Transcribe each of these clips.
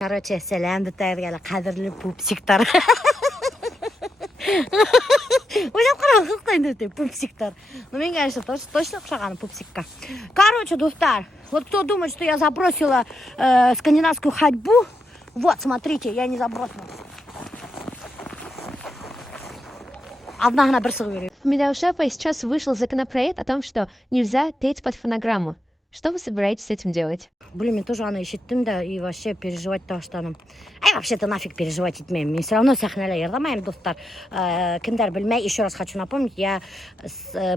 Короче, сәлем бітәйдігәлі қадірлі пупсиктар. Ойлап қарау қықтайын өте, пупсиктар. Ну, мен, конечно, точно ұқшағаны пупсикка. Короче, достар, вот кто думает, что я забросила скандинавскую ходьбу, вот, смотрите, я не забросила. Одна она берет. В Медаушапа сейчас вышел законопроект о том, что нельзя петь под фонограмму. Что вы собираетесь с этим делать? Блин, мен тоже аны ишеттім да, и вообще переживать таштаным. Вообще-то нафиг переживать етмеймін. Мен все равно сахналай ярдамайым, достар. Кімдер білмей, еще раз хочу напомнить, я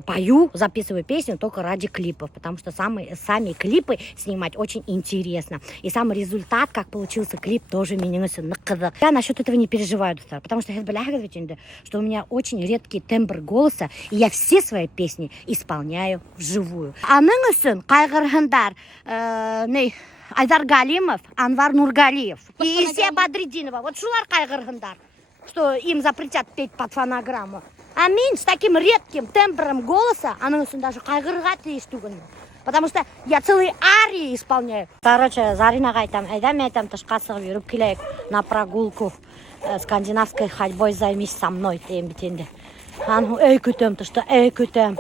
пою, записываю песню только ради клипов, потому что сами клипы снимать очень интересно. И сам результат, как получился клип, тоже меня носит на кадак. Я насчет этого не переживаю, достар, потому что что у меня очень редкий тембр голоса, и я все свои песни исполняю вживую. Аның үшін қайғырғандар, Айдар Галимов, Анвар Нургалиев и Исия Бадридинова. Вот шулар қайғырғандар, что им запретят петь под фонограмму. А мен с таким редким тембром голоса, аның үшін даже қайғырға тиістігін. Потому что я целые арии исполняю. Короче, Заринаға айтам, айтам, тышқа сығып жүріп келейік на прогулку скандинавской ходьбой займись со мной, дейм бітенде. Ану, эй көтем, тышта, эй көтем.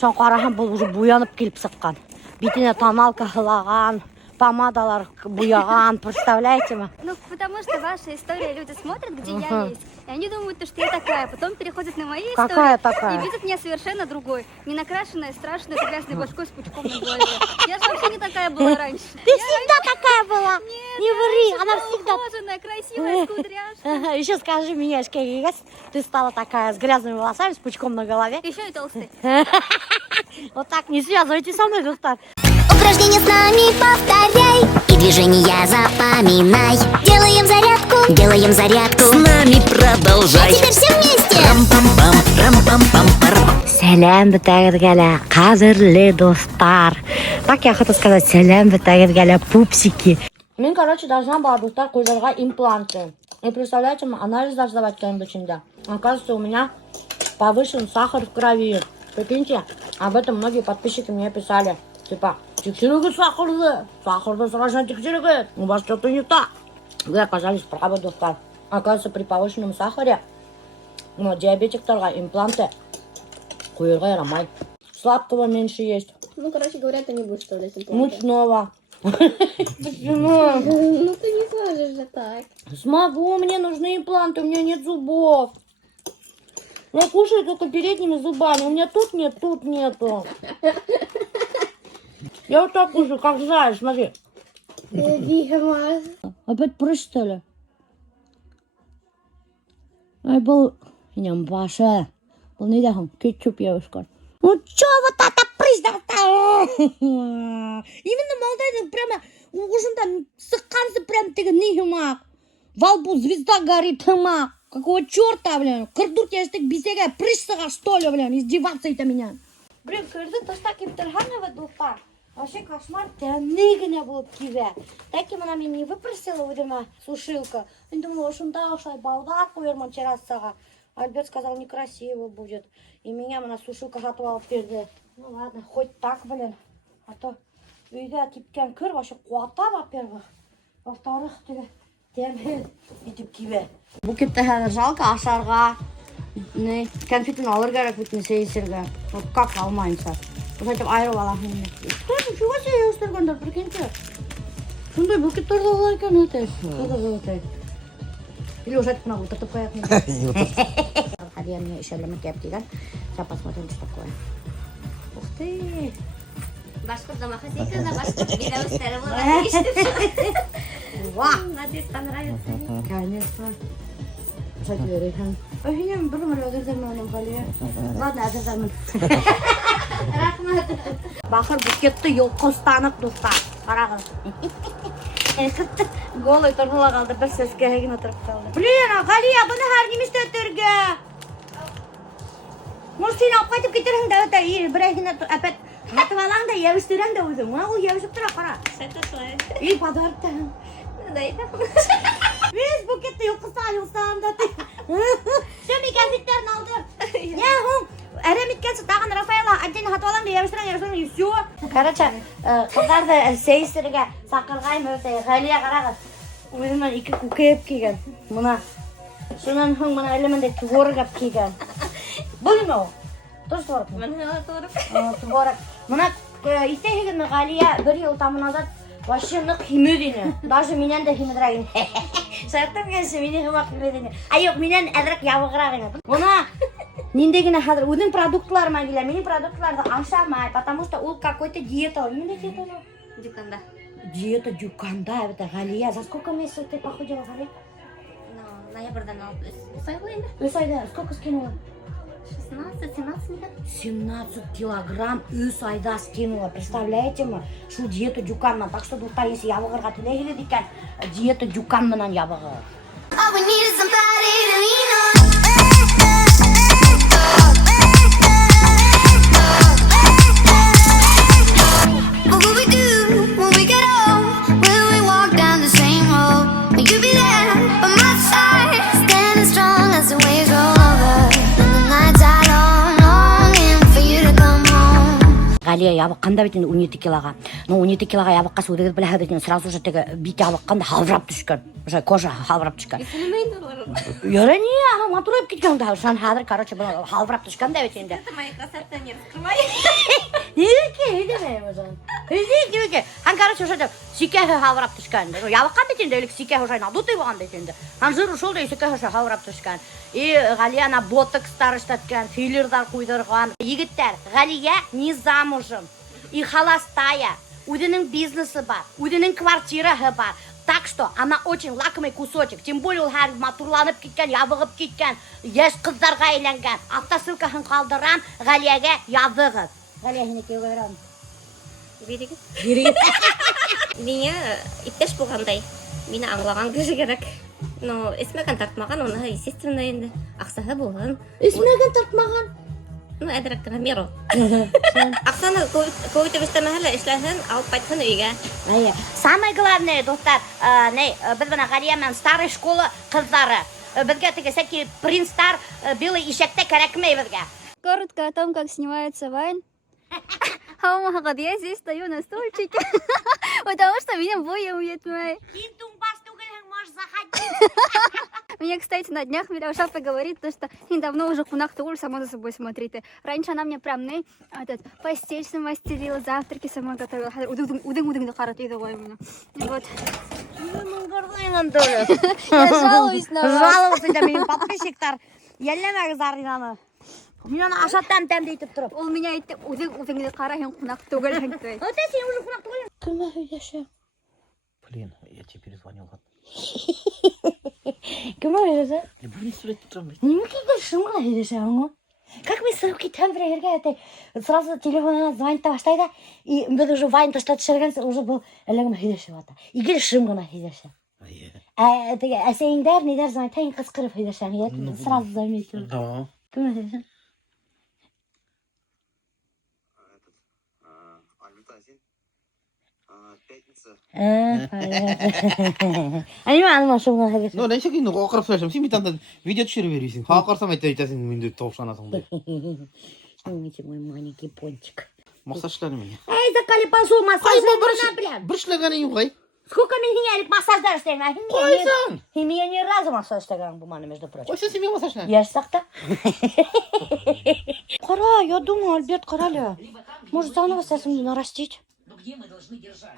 Шон қарахан бұл уже буянып келіп сыққан. Битіне тоналка қылаған, помадалар буяған, представляете ма? Ну, потому что ваша история люди смотрят, где я есть, и они думают, что я такая, потом переходят на мои Какая истории такая? и видят меня совершенно другой. Не накрашенная, страшная, с грязной башкой, с пучком на голове. Я же вообще не такая была раньше. Ты всегда такая была? Нет, Не ври, она всегда... ухоженная, красивая, с кудряшкой. Еще скажи мне, ты стала такая с грязными волосами, с пучком на голове. Еще и толстый. Вот так не связывайте со мной, доктор. Упражнения с нами повторяй и движения запоминай. Делаем зарядку. С нами продолжай. А теперь все вместе. Рам-пам-пам, рам-пам-пам-пам. Сәлем бітәгіргәлі қадірлі достар. Так я хочу сказать, сәлем бітәгіргәлі пупсики. Мен, короче, должна была, достар, куйдарға импланты. И представляете, анализы сдавать кто-нибудь içinde. Оказывается, у меня повышен сахар в крови. Прикиньте, об этом многие подписчики мне писали. Типа, тексерюги сахарды срочно тексерюги. У вас что-то не так. Вы оказались правы, достар. Оказывается, при повышенном сахаре диабетиктерға импланты куйырға ярамай. Сладкого меньше есть. Ну, короче говоря, ты не будешь вставлять импланты. Мучного. Почему? Ну, ты не сможешь же так. Смогу, мне нужны импланты, у меня нет зубов. Я кушаю только передними зубами. У меня тут нет, тут нету. Я вот так кушаю, как заяц, смотри. Опять прыщ, что ли? Ай, был... Ням, Паша. Был не дахом, кетчуп я ушкар. Ну чё вот это прыщ? Именно молодой, прямо... Ужин там сыққансы прям тегі нехимақ. Валбу звезда горит хымақ. Какого черта, блин? Кырдур я стык бисега, прыщ что ли, блин? Издеваться это меня. Блин, кырды тошта кептірғанова достар. Вообще кошмар, тәнігіне болып киве. Таки мына мен не выпросила выдана сушилка. Я думала, ошында ошай балдар қойырман террасаға. Альберт сказал, некрасиво будет. И меня мына сушилка сатып алып берді. Ну ладно, хоть так, блин. А то үйге типкен кір вообще қуата, во-первых. Во-вторых, темел етіп киве. Бұл кепті хәдір жалко ашарға. Конфетін алыр керек бүтін сейсерге. Вот как алмайынса. Айтып айырып алам. Нифига себе өстіргендер, прикиньте. Шундай букеттерді олар екен өте. Или уже айтып мына отыртып қояқын. Хадия мне еще лемек кеп деген. Сейчас посмотрим, что такое. Ух ты! Башқұрт замаха секілді, башқұрт видеостары болады. Надеюсь, понравится. Конечно. Что тебе рейхан? Ой, бір өмір өдірдім оның қалия. Ладно, әдірдімін. Рахмет. Бақыр букетті елқы ұстанып, достар. Қарағыз. Голый тұрғыла қалды, бір сөзге егін отырып қалды. Блин, Қалия, бұны әр неместі өтірге. Может, сен алып қайтып кетерің да өте, бір әйгін әпет қатып алаң да, ебістірің да өзің. Мұна ол ебісіп тұра, қара. Сәтті И подарок да. Да это. Весь букетті ұстағым да. Все, мен конфеттерін алдым. Не, Әремет келсі тағын Рафаэла, әттені қатып алаң да, ебістірің, и все. Короче, қыздарды сейстерге сақырғайым өте. Ғалия қарағыз. Өзімен 2 көкейіп келген. Мұна. Сонан соң мұна әлемінде творог алып келген. Бұл не ол? Дұрыс творог. Творог. Мұна итегін Ғалия 1 ел тамыназад вообще нық химедіне. Даже менен де химедрагын. Шарттым кәнші, менен химақ химедіне. Айық, менен әдірік ябығырағын. Мұна ниндегіне хадыр, өзің продуктларыма келе. Менің продуктларды ашамай, потому что ол какой-то диета. Нинде диета ол? Дюканда. Диета дюканда, это Галия. За сколько месяцев ты похудела, Галия? Ну, ноябрьдан алып өсайбы енді. Өз айда сколько скинула? 16-17 миллион. 17 килограмм өз айда скинула. Представляете ма? Шу диета дюканна. Так что, достар, если ябығырға тілегілі декен, диета дюканнынан ябығы. All we need is somebody to lean on. What will we do when we get old? Will we walk down the same road? Will you be there by my side, standing strong as the waves roll over? And the nights are long, longing for you to come home. Галия ябыққанда бетін 17 килоға. Но 17 килоға ябыққа сөдегіз білі бетін сразу же тегі бит ябыққанда халвырап түшкен. Уже кожа халвырап түшкен. Селемейді олар. Яра не, матурып кеткен да. Сан хадыр, короче, бұл халвырап түшкен да бетін. Это мои красоты не раскрывай. Неге демейм өзін? Неге? Хан, короче, уже сикәхі халвырап түшкен. Ябыққан бетін өлік сикәхі уже надутый болған бетін. Хан жыр ушыл да сикәхі уже халвырап түшкен. И Галияна ботокстар іштеткен, филлердар қойдырған. Егіттер, Галия не замужем. И холостая. Өзінің бизнесі бар, өзінің квартирасы бар. Так что она очень лакомый кусочек. Тем более ол әр матурланып кеткен, ябығып кеткен, еш қыздарға айленген. Автосылкасын қалдырам, Галияға ябығыз. Галия, сені кеуге берем. Берегіз. Меня иптеш болғандай. Мені аңлаған кіші керек. Но есмеген тартмаған, оны естественно енді. Ақсағы болған. Есмеген тартмаған? Ну, әдірек кіна меро. Ақсаны көйтіп істемәхілі ішләсін, алып байтқын үйге. Самое главное, достар, біз бұна Галиямен старый школы қыздары. Бізге тіге сәке принстар белый ишекте кәрәкмей бізге. Коротко о том, как снимается Вайн. Хамагад, я здесь стою на стульчике, потому что меня боем уетмай. Мне, кстати, на днях Миляуша говорит, что недавно уже кунак тур сама за собой смотрит. Раньше она мне прям постель сама стелила, завтраки сама готовила. Удың да қарат еді ғой мені. Вот. Я жалуюсь на вас. Жалуюсь на меня, подписчиктар. Елемәгіз аринаны. Мен аны ашаттан тәмді етіп тұрып. Ол меня айтты, удың да қара, хен кунак түгел хен дейді. Өте сен уже кунак түгел. Кім өйдеші? Блин, я тебе перезвонил. Кім өйдеші? Любовник суретті тұрам. Неме кейдер шымға өйдеші оңы? Как мы с руки тембрегерге это сразу телефонына звонит баштайды и біз уже вайн таштат шырген уже бұл әлігім өйдеші бата. Игер шымғына өйдеші. Әсейіндер недер звонит тайын қысқырып өйдеші. Сразу заметил. Да. Кім өйдеші? Аниме анымашымға өйдеші. Ну, нәйше кейін оқырып сөйлесем, сен бейтанда видео түсіріп бересің. Қақырсам айтасың, менде тоқшанасың. Помните мой маленький пончик. Массажлар мен. Эй, заколебал сол массаждарына, блядь. Бір шлеганы ең ғой. Сколько мен хинялик массаждар істеген? Қойсаң. И меня ни разу массаж істеген буманы, между прочим. Қойсаң сен мен массажлар. Я сақта. Қара, я думаю, Альберт, қараля. Может, заново сәсімді нарастить?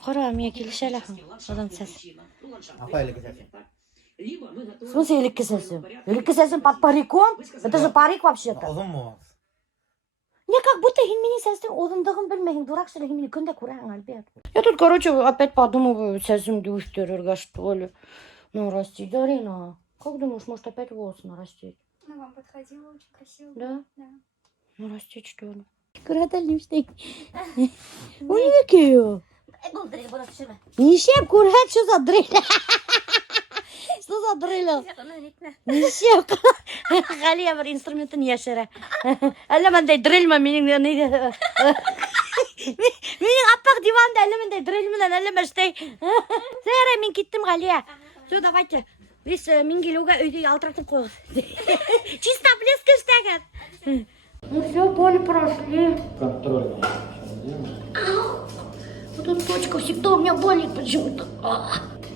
Қара, мен келішелі. Одан сәс. Апа елі кесесің. В смысле елік кесесің? Елік кесесің под париком? Это же парик вообще-то. Ұзын мұ? Не, как будто менің сәстің ұзындығын білмейін. Дурак, что ли, менің күнде көрәң, Альберт. Я тут, короче, опять подумываю, сәсімді өштерерге, что ли. Нарастить. Дарина, как думаешь, может опять волосы нарастить? Ну, вам подходило очень красиво. Да? Да. Нарастить, что ли? Күрәтәлім штек. Ой, екею. Бұл дірек бұны түсірме. Нешеп күрәт, что за дрель? Что за дрель? Нешеп. Ғалия бір инструментін ешірі. Әлі мандай дрель ма менің нейді. Менің аппақ диванда әлі мандай дрель мінен әлі мәштей. Зәйрі, мен кеттім, Ғалия. Все, давайте. Біз мен келуге өйде алтыратып қойыз. Чисто блеск іштеген. Ну все, поле прошли. Контрольно. Ау! Вот эта точка всегда у меня болит почему-то.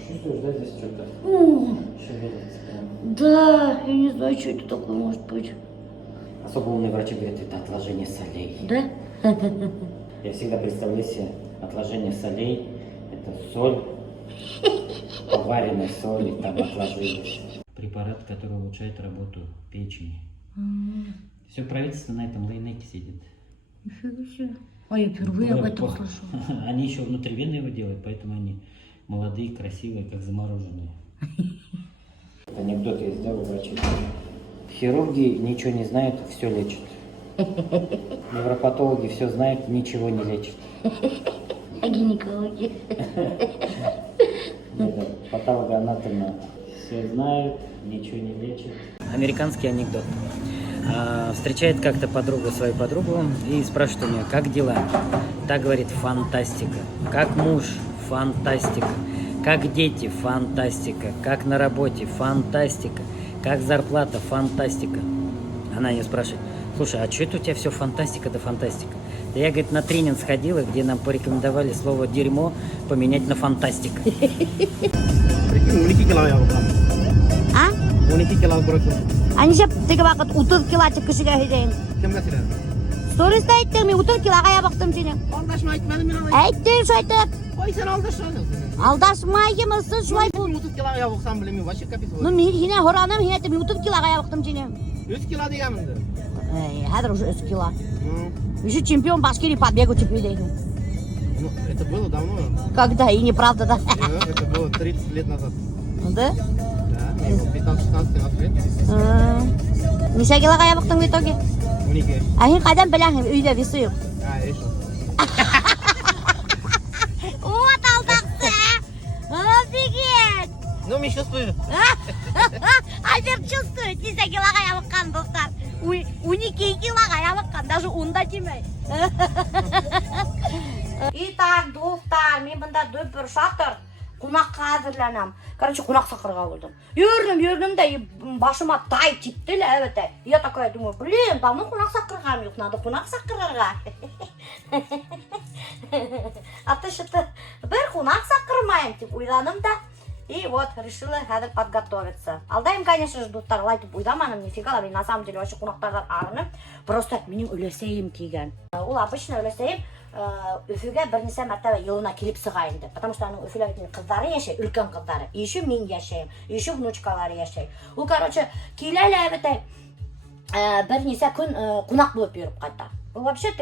Чувствуешь, да, здесь что-то М, шевелится прям. Да, я не знаю, что это такое может быть. Особо умные врачи говорят, это отложение солей. Да? Я всегда представляю себе отложение солей. Это соль, поваренная соль, и там отложилось. Препарат, который улучшает работу печени. Все правительство на этом лайнеке сидит. Нифига себе. А я впервые об этом слышу. Они еще внутривенно его делают, поэтому они молодые, красивые, как замороженные. Анекдот я сделал врачи. Хирурги ничего не знают, все лечат. Невропатологи все знают, ничего не лечат. А гинекологи? Патологоанатомы все знают, ничего не лечат. Американский анекдот. Встречает как-то подруга свою подругу и спрашивает у нее, как дела? Та говорит, фантастика. Как муж? Фантастика. Как дети? Фантастика. Как на работе? Фантастика. Как зарплата? Фантастика. Она ее спрашивает, слушай, а что это у тебя все фантастика да фантастика? Да я, говорит, на тренинг сходила, где нам порекомендовали слово дерьмо поменять на фантастика. Прикинь, 12 кило А? 12 кило бұрақын. Анша теге вакыт 30 кило кишиге хидейин. Кімге сенен? Сториста айттым, мен 30 килога ябыктым сени. Алдашма айтмады мен алай. Айттым шайтып. Ой, сен алдашма. Алдашмаймысың шулай бул. 30 кило ябықсам білемін, вообще капец. Ну мен хине хоранам хине айтып 30 килога ябыктым сени. 100 кило дегенмінді. Хәзер уже 100 кило. Ну, Еще чемпион Башкирии по бегу теперь. ну, это было давно. Когда? И неправда, да? Это было 30 лет назад. Да? Да, мне было 15-16 лет. Неше килога ябыктым в итоге? 12. А сен кайдан беләһең, өйдә весы юк. Эшо. Вот алдаксы. Офигеть! Ну, мен чувствую. Альберт чувствует, неше килога ябыккан достар. 12 килога ябыккан, даже унда тимей. Итак, достар, мен мында дөпір шатыр. Кунакка әзірләнәм. Короче, кунак сакырга булдым. Йөрдем да, и башыма тай типті ләбәтә. Я такая думаю, блин, давно кунак сакыргам юк, надо кунак сакырырга. А ты что-то бер кунак сакырмайым, тип уйланым да. И вот, решила хәзер подготовиться. Алдайым, конечно же, достар, лайтып уйламаным, нифига, мен на самом деле вообще кунактардан арыным. Просто менің өлесейім тиген. Ул обычно өлесейім Өфіге бірнесе мәртебе елына келіп сығайынды. Потому что аның Өфіләбетінің қыздары яшай, үлкен қыздары. Еще мен яшайым, еще внучкалары яшай. Ул, короче, келелі әбітай бірнесе күн қунақ болып беріп қайта. Ул вообще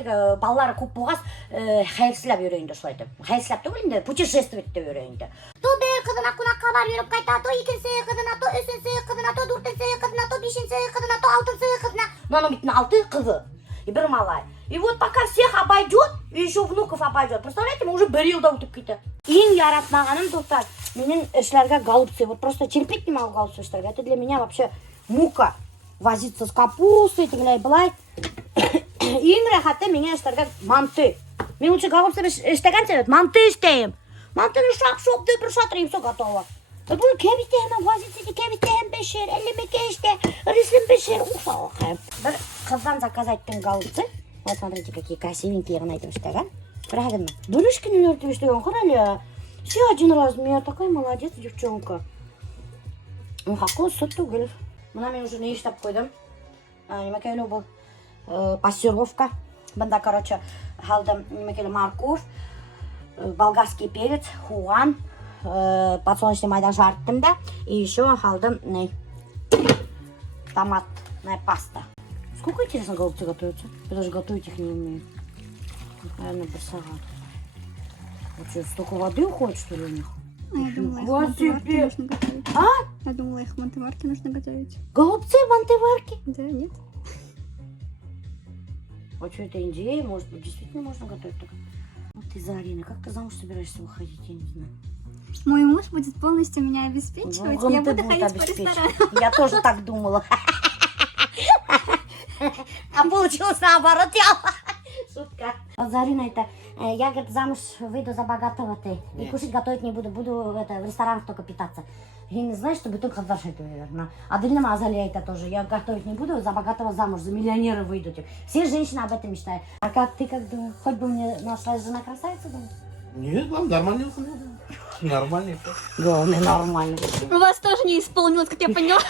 балалары көп болғас хайырсылап өрейінді шылайды. Хайырсылап түгілінде, путешествовать деп өрейінді. То бір қыздына қунаққа бар өріп қайта, то екінші қыздына, то үшінші қыздына, то төртінші қыздына, то бешінші қыздына, то алтыншы қыздына. Мынаның бетін 6 қызы и бір малай. И вот пока всех обойдет, и еще внуков обойдет, представляете, мы уже бір елда өтіп кетті. Ең яратмағаным, достар, менің эшлерге голубцы. Вот просто терпеть не могу голубцы эшлерге. Это для меня вообще мука. Возиться с капустой, тігілей былай. Ең рахаты менің эшлерге манты. Мен лучше голубцы эштеген себет, манты эштейм. Мантыны шақ-шоқ дөпір шатыр, и все готово. Бұл кәбістейім, возиться, кәбістейім бешер, әлемеке іште, рисім бешер, ұқсау. Бір қыздан заказайттың голубцы. Вот смотрите, какие красивенькие на этом штаге. Правильно. Дурышки не нравятся, что он храли. Все один размер. Такая молодец, девчонка. Ну, какой соту гуль. Мне уже не штаб койдым. Немекелі был пассировка. Банда, короче, халдым немекелі морковь, болгарский перец, хуан, подсолнечный майдан жарттым да. И еще халдым томатная паста. Сколько, интересно, голубцы готовятся? Я даже готовить их не умею. Наверное, без сагат. Вот что, столько воды уходит, что ли, у них? Я думала, их в Нифига мантыварке себе. нужно готовить. А? Я думала, их в мантыварке нужно готовить. Голубцы в мантыварке? Да, нет? А что, это Индия? Может быть, действительно можно готовить так? Вот ты, Зарина, как ты замуж собираешься выходить? Я не знаю. Мой муж будет полностью меня обеспечивать. Он Я ты буду будет ходить по обеспечивать. ресторанам. Я тоже так думала. А получилось наоборот. Шутка. Вот Зарина это Я, говорит, замуж выйду за богатого ты. И кушать готовить не буду, буду в ресторанах только питаться. Я не знаю, что bütün kızlar şey diyor. Adeline Azalea это тоже. Я готовить не буду, за богатого замуж, за миллионера выйду. Все женщины об этом мечтают. А как ты, как думаешь, хоть бы мне нашла жена красавица, думаешь? Нет, главное, нормальный сын. Нормальный. Главное, нормально. У вас тоже не исполнилось, как я поняла.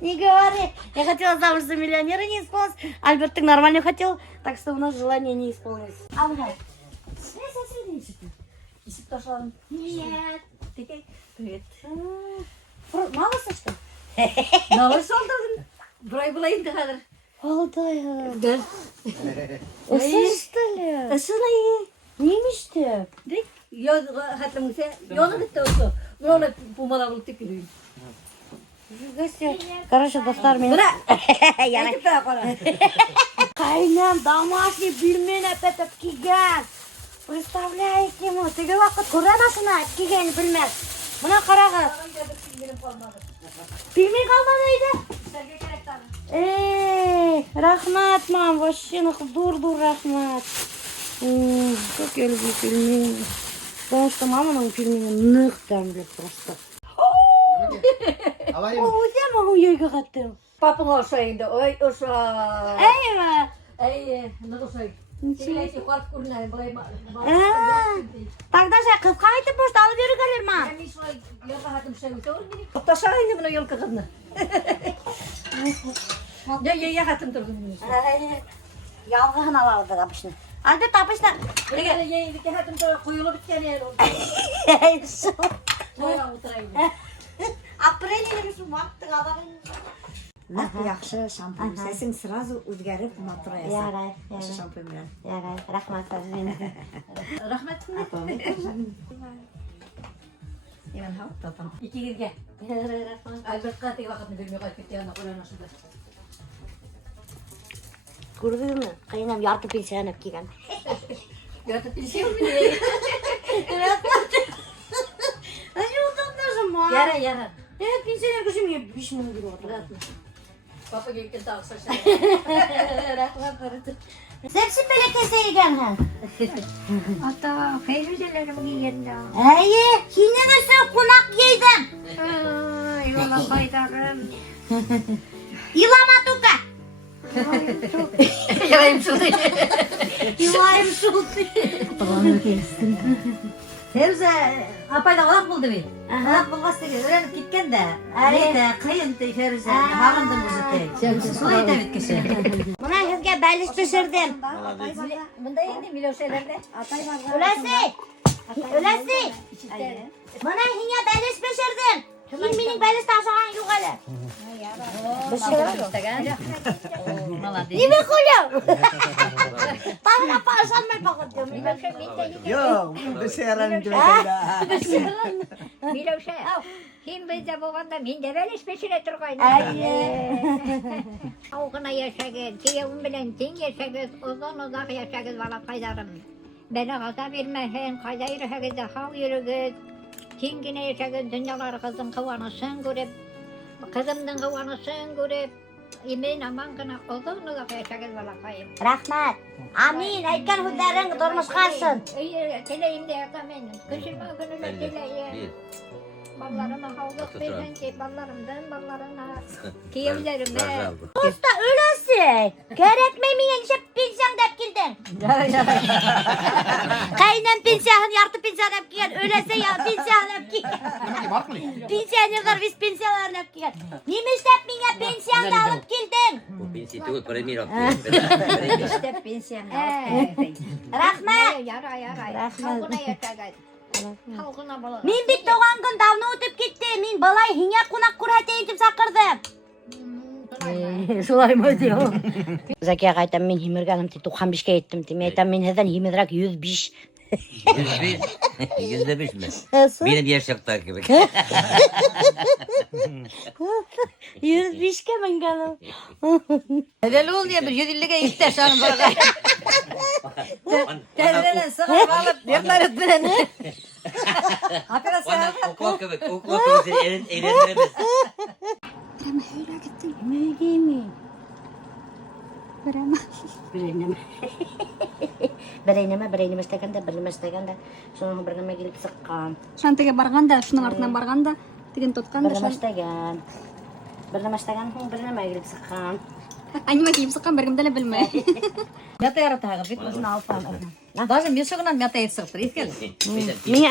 Не говори. Я хотела замуж за миллионера, не исполнилось. Альберт, ты нормально хотел, так что у нас желание не исполнилось. А вы знаете, если кто шла? Нет. Ты как? Привет. Мало что? Мало что oldu? Burayı bulayım da kadar. Oldu ya. Gel. Isın что ли? Isın iyi. Neymiş de? Dik. Yoz hatımıza yolu gitti oldu. Böyle pumala bulduk gibi. Короче, достар меня. Я Hadi daha para. Кайнам домашний пельмень опять киген. Представляете ему? Теге вакыт күрәмәсен киген белмәс. Мына карагыз. Пельмень калмады иде. Рахмат, мам, вообще дур рахмат. Как я люблю пельмени. Потому что маманың пельмени ных тәмле просто. Авария. Үзе могу ейге каттым. Papın olsaydı, oy olsa. Eyvah. Ey, ne olsaydı? Silahı kalk kurnar, burayı Тогда же кызга айтып бошто алып берүүгөлөр ма? Ben hiç yolda hatım sevdi, olur mu? Otlaşaydı bunu yol kızını. Ya hatım durdum bunu. Ялгыгын алабыз обычно. Альберт обычно. Buraya yedik hatım da kuyulu bitken yer oldu. Sonra oturaydı. Апрель элемиши вакыттын адагы. Yaxşı şampuan. Sesin сразу o'zgarib naturaya. Ярай. Yaxşı şampuan bilan. Ярай. Рахмат. Rahmet. Yemen ha, tatam. İki girge. Albert katı vakitini bilmiyor kaç yanına Kur'an aşıda. Көрдүңү? Кайнам ярты пенсияны кийген. Gördün bir şey mi diye? Аюлдан даже ма. Yara. Пенсияны күчүм 5000 берип отурат. Papa gelken daha saçlar. Sepsi белекесе ийгенһин. Ata, feyzelerim yerinde. Әйе, сине нәрсә кунак йыйдың? Yola kaydarım. Илама тука. Yarayım şurada. Илайым шулты. Fevze, apayla alak buldu bir. Alak bulması gibi öğrenip gitken de. Neyse, kıyın de Fevze, havandın kızı de. Sulayı da bitkisi. Мына һезгә бәлеш төшердем. Bunda yeni milyon şeylerde. Өләсе. Мына һиңә бәлеш пешердем. Һин минең бәлеш ташыган юк әле. Ниме кулям? Тагына пашанмай багыдым. Yok, bir seyran Milosha, kim bizde bo'lganda men de belish peshira turgaydim. Oğuna yaşagız, kiyevim bilen teng yaşagız, uzun yaşagız vala qaydarım. Beni gaza vermeyin, qayda yürüyegіз, hal yürüyegіз. Tengine yaşagız, dünyalar kızın kıvanışın görüp, kızımdın kıvanışın görüp, Emin aman gına uzun yaşagız vala qayım. Рахмат. Амин. Әйткән һүзләрең тормышка ашсын. Tileyim de yakamayın. Kışırma gününe tileyim. Ballarıma havluk versen ki ballarına kiyevlerime. Usta өләсе. Кәрәкмәй миңа нишә пенсияң дип килдең? Кайнам пенсияһын ярты пенсия дип килгән. Өләсе я пенсияны дип килгән. Пенсионерлар вис пенсияларын дип килгән. Нимә эшләп миңа пенсияңды алып килдең? Институт премиров. İşte pensiyonu. Рахмат. Yaray. Halkına yaşagız. Halkına balık. Мин бит туган көн давно үтеп китте. Мин балай һиңә кунак күрһәтәйин дип сакырдым. Şulayma diyor. Закия айтам, мен һимергәнем ди 95-кә йеттем ди. Мен айтам, мен һездән һимедрәк 105. 105 mi? Benim yaşakta gibi. 105-кә менгәнем. Öyle oldu ya bir 150'ye ihtiyaç hanım bana. Terlenen sıkıp alıp yerler etmeden. Hakikaten Okul gibi seni eğlendiremez. Берейнеме істеген де, соның бірнеме келіп сыққан. Шан теге барганда, шуның артынан барганда, теген тоткан да шан. Бірнеме істеген, бірнеме келіп сыққан. Аниме киіп сыққан бергімді ле білмей. Мята яратағы бит. Даже мен шығынан мята ет сықтыр. Ескелі.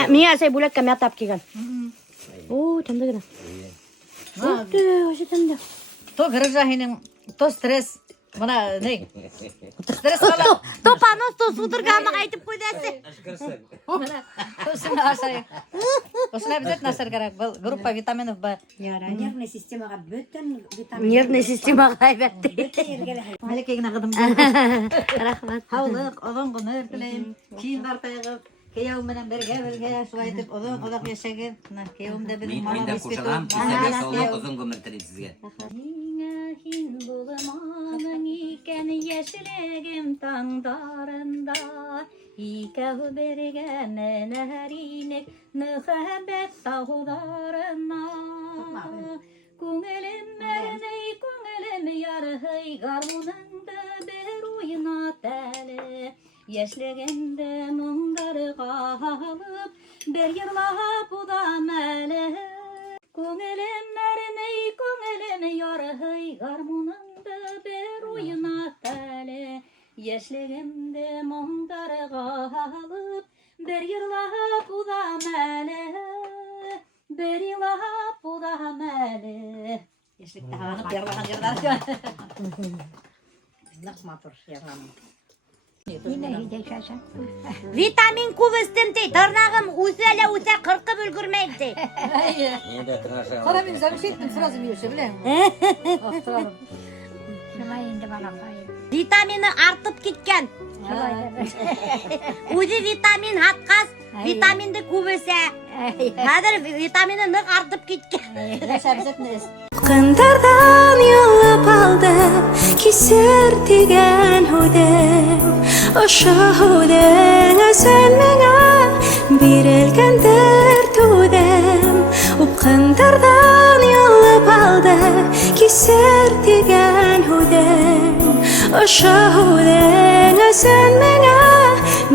Мия сәй бүлекке мия тап кеген. О, тәмді кені. Өтті, өші тәмді. То кіріп жағының, то стресс. Мына не? Стресс қала. То панос, то судырғамы қайтып қойдасы. Мына осыны ашайық. Осыны обязательно ашар керек. Бұл группа витаминов ба. Нервный системаға бөтен витамин. Нервный системаға қайбәтті. Мәлекегіне қыдым. Рахмат. Хаулық, оҙон ғұмыр тілейм. Кейін қартайғып, кейеуім менен бірге, шулай етіп, оҙон ұзақ яшәгән. Кейеуім де біздің Мен мама де қушалам, кесәгә саулык, ұзын ғұмыр тілейм сізге. Һин булманың икән яшьлегем таңдарында, икәү бергә менәр инек мөхәббәт тауҙарына. Күңелем әрней, күңелем ярһый, гармуныңды бер уйнат әле. Яшьлегемде моңдарға алып, бер йырлап уҙам әле. Күңелем әрней, күңелем ярһый, гармуныңды бер уйнат әле. Яшьлегемде моңдарға алып, бер йырлап уҙам әле. Бер йырлап уҙам әле. Яшьлектә һағынып йырлаған йырҙар. Ныҡ матур йырланым. Витамин күп эстем ти, тырнағым үсә, ҡырҡып өлгөрмәйем. Мен де тырнаша. Ҡара мин замешательным сразу миюша, беләм. Шулай инде балаҡайым. Витамины артып киткән. Үҙе витамин һатҡас, витаминды күп эсә. Хәҙер витамины ныҡ артып киткән. Ләшә обязательно эс. Ҡындарҙан йылып алды кисер тигән һүҙең. Ошо һүҙең өсөн миңә бирелгәндер түҙем. Ҡындарҙан йылып алды кисер тигән һүҙең. Ошо һүҙең өсөн миңә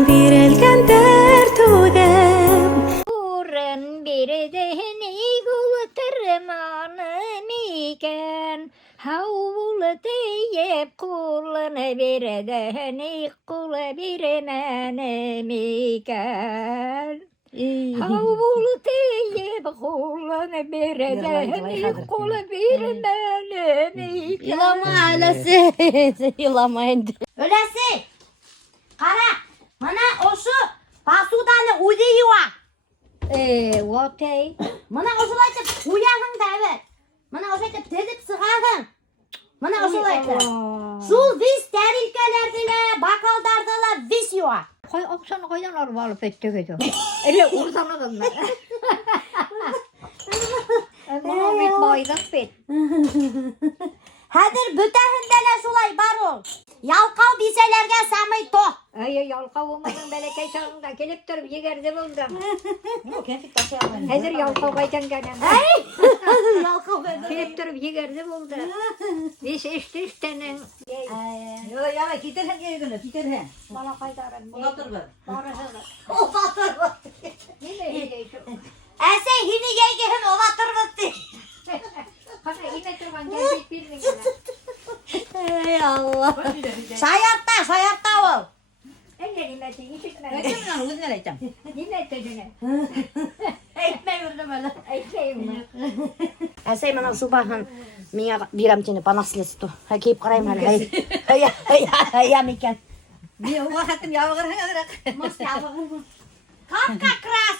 бирелгәндер түҙем. Урын бирҙе ни ултырманы микән? Һау тейеп ҡулыны бирҙе ни ҡулы бирмәне микән? Һау тейеп ҡулыны бирҙе ни ҡулы бирмәне микән? Илама, өләсе. Илама инде. Өләсе, ҡара, мына ошо посуданы үҙе йыуа. Вотей. Мына ошолайтып ҡуяһың да әбәт. Мына ошолайтып теҙеп сығаһың. Мына ошолайтып. Шул вис тәрилкәләрҙе лә, бокалдарҙы ла вис йыуа. Аҡсаны ҡайҙан алып әйттегеҙ? Әле урҙанығыҙмы? Бына бит байлыҡ бит. Хәҙер бөтәһендә лә шулай бар ул. Ялҡау бисәләргә самый тоҡ. Ялҡауымдың бәләкәй сағында килеп тороп егәрҙе булдым. Хәҙер ялҡау ҡайтангәнем. Ялҡау бәләкәй. Килеп тороп егәрҙе булды. Биш эштәнең. Яла, китерһен йөгөнө, китерһен. Балаҡайҙарын. Оҙатырбыҙ. Барыһығыҙ. Оҙатырбыҙ. Нимә һөйләйһең? Әсәй, һине йәйгеһен оҙатырбыҙ ти. Ҡана инә торған гәзит бирмәгән. Эй Алла. Шаярта ул. Әллә нимә ти, ишетмәдем. Әйтәм мин үҙенә лә әйтәм. Нимә тегене? Әйтмәй үрдем әле. Әйтмәйемме? Әсәй, мына субаһын миңә бирәм тине по наследству. Кейеп ҡарайым әле. Ям икән. Мин уға хәтем ябығырһың әҙерәк. Мос ябығыр. Как раз.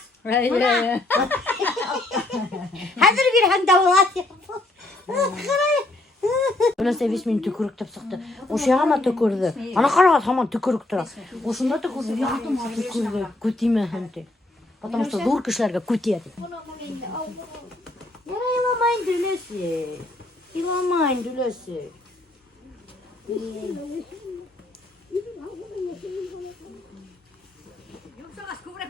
Хәҙер бирһәң дә була. Ҡарай. Өләсәй 5 минут төкөрөктәп сыҡты. Ошо яғына төкөрҙө. Ана ҡарағыҙ, һаман төкөрөк тора. Ошонда төкөрҙө, яғына төкөрҙө. Күтимәһен ти. Потому что ҙур кешеләргә күтиә ти. Ярай, илама инде өләсәй. Илама инде өләсәй. Юҡсалаш күберәк.